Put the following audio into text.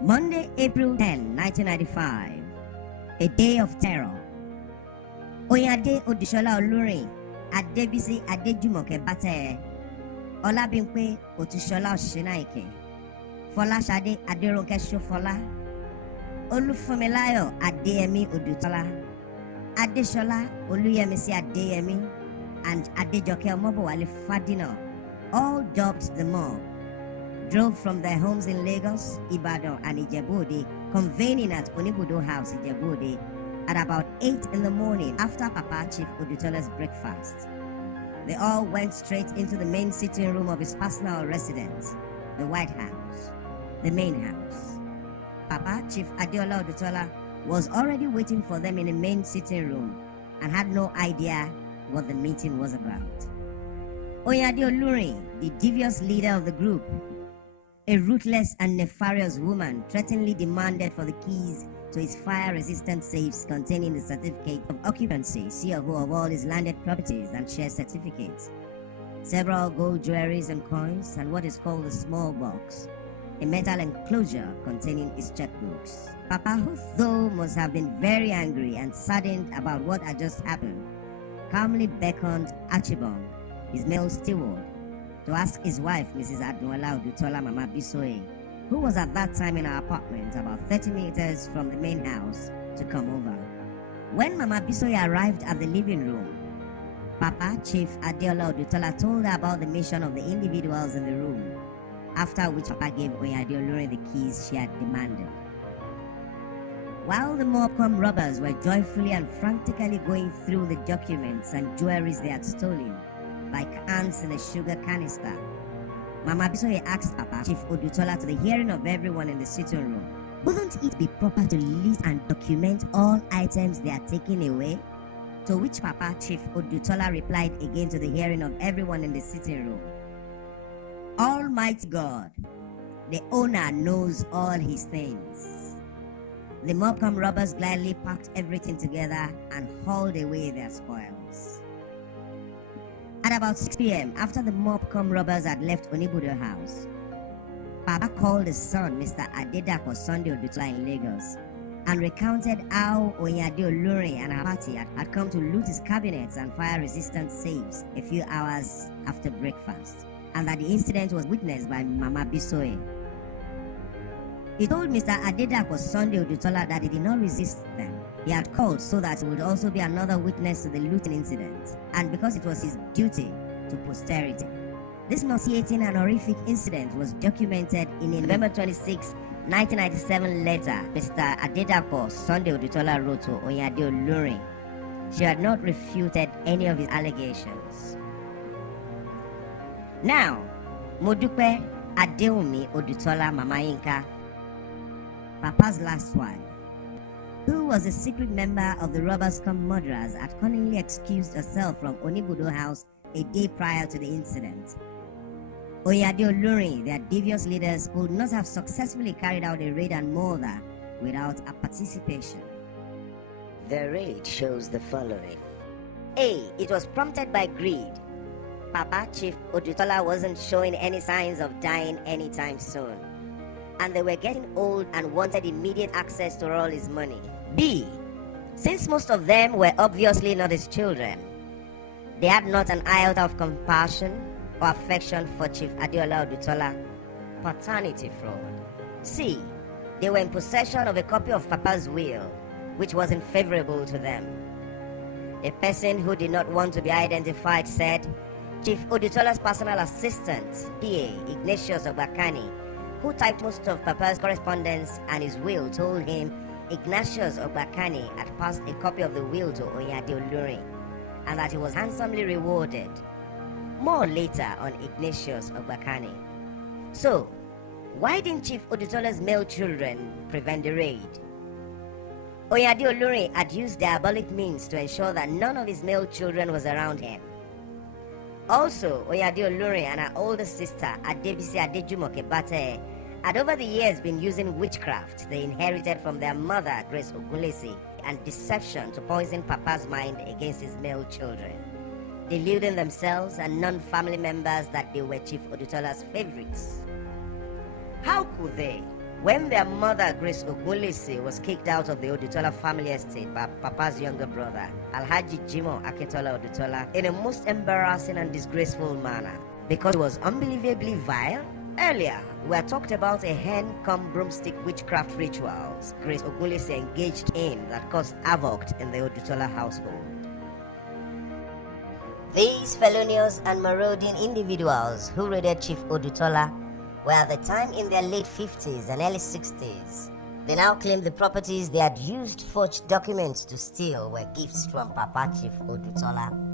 Monday, April 10, 1995. A day of terror. Oyinade Olurin, Adebísí Bátẹyẹ, Olabímpé Ọsìnàìke, Folasade Șofọlá, Olúfunmilayo Odutọlá, Adesọlá Adéyẹmí, and Adéjọkẹ Fádínà, all dubbed the mob, drove from their homes in Lagos, Ibadan, and Ijebu-Ode, convening at Onibudo House, Ijebu-Ode, at about 8 in the morning after Papa Chief Odutola's breakfast. They all went straight into the main sitting room of his personal residence, the White House, the main house. Papa Chief Adeola Odutola was already waiting for them in the main sitting room and had no idea what the meeting was about. Oyinade Olurin, the devious leader of the group, a ruthless and nefarious woman, threateningly demanded for the keys to his fire-resistant safes containing the certificate of occupancy, CFO of all his landed properties and share certificates, several gold jewelries and coins, and what is called a small box, a metal enclosure containing his checkbooks. Papa, who though must have been very angry and saddened about what had just happened, calmly beckoned Achibong, his male steward, to ask his wife, Mrs. Adéọlá Odutọlá, Mama Bisoye, who was at that time in our apartment about 30 meters from the main house, to come over. When Mama Bisoye arrived at the living room, Papa Chief Adeola Odutola told her about the mission of the individuals in the room, after which Papa gave Oyinade Olurin the keys she had demanded. While the mob-come robbers were joyfully and frantically going through the documents and jewelries they had stolen, like ants in a sugar canister, Mama Bisoye asked Papa Chief Odutola, to the hearing of everyone in the sitting room, wouldn't it be proper to list and document all items they are taking away? To which Papa Chief Odutola replied again to the hearing of everyone in the sitting room, Almighty God, the owner knows all his things. The mob-come robbers gladly packed everything together and hauled away their spoils. At about 6 p.m., after the mob-come robbers had left Onibudo House, Papa called his son, Mr. Adedakpo Sunday Odutọlá, in Lagos, and recounted how Oyinade Olurin and her party had come to loot his cabinets and fire-resistant safes a few hours after breakfast, and that the incident was witnessed by Mama Bisoye. He told Mr. Adedakpo Sunday Odutọlá that he did not resist them. He had called so that he would also be another witness to the looting incident, and because it was his duty to posterity. This nauseating and horrific incident was documented in a November 26, 1997 letter Mr. Adedakpo Sunday Odutọlá wrote to Oyinade Olurin. She had not refuted any of his allegations. Now, Modupe Adewumi Odutọlá Mama Yinka, Papa's last wife, who was a secret member of the robbers-come murderers, had cunningly excused herself from Onibudo House a day prior to the incident. Oyinade Olurin, their devious leaders, could not have successfully carried out a raid and murder without her participation. The raid shows the following. A. It was prompted by greed. Papa Chief Odutola wasn't showing any signs of dying anytime soon, and they were getting old and wanted immediate access to all his money. B. Since most of them were obviously not his children, they had not an iota of compassion or affection for Chief Adeola Odutọlá. Paternity fraud. C. They were in possession of a copy of Papa's will, which wasn't favorable to them. A person who did not want to be identified said, Chief Odutola's personal assistant, PA Ignatius Ogbakani, who typed most of Papa's correspondence and his will, told him Ignatius Ogbakani had passed a copy of the will to Oyinade Olurin and that he was handsomely rewarded. More later on Ignatius Ogbakani. So, why didn't Chief Odutola's male children prevent the raid? Oyinade Olurin had used diabolic means to ensure that none of his male children was around him. Also, Oyinade Olurin and her older sister, Adebísí Bátẹyẹ, had over the years been using witchcraft they inherited from their mother, Grace Ogunlesi, and deception to poison Papa's mind against his male children, deluding themselves and non-family members that they were Chief Odutola's favorites. How could they, When their mother, Grace Ogunlese, was kicked out of the Odutola family estate by Papa's younger brother, Alhaji Jimoh Akintola Odutola, in a most embarrassing and disgraceful manner, because it was unbelievably vile. Earlier, we had talked about a hen-cum-broomstick witchcraft rituals Grace Ogunlese engaged in that caused havoc in the Odutola household. These felonious and marauding individuals who raided Chief Odutola were at the time in their late 50s and early 60s. They now claim the properties they had used forged documents to steal were gifts from Papa Chief Odutola.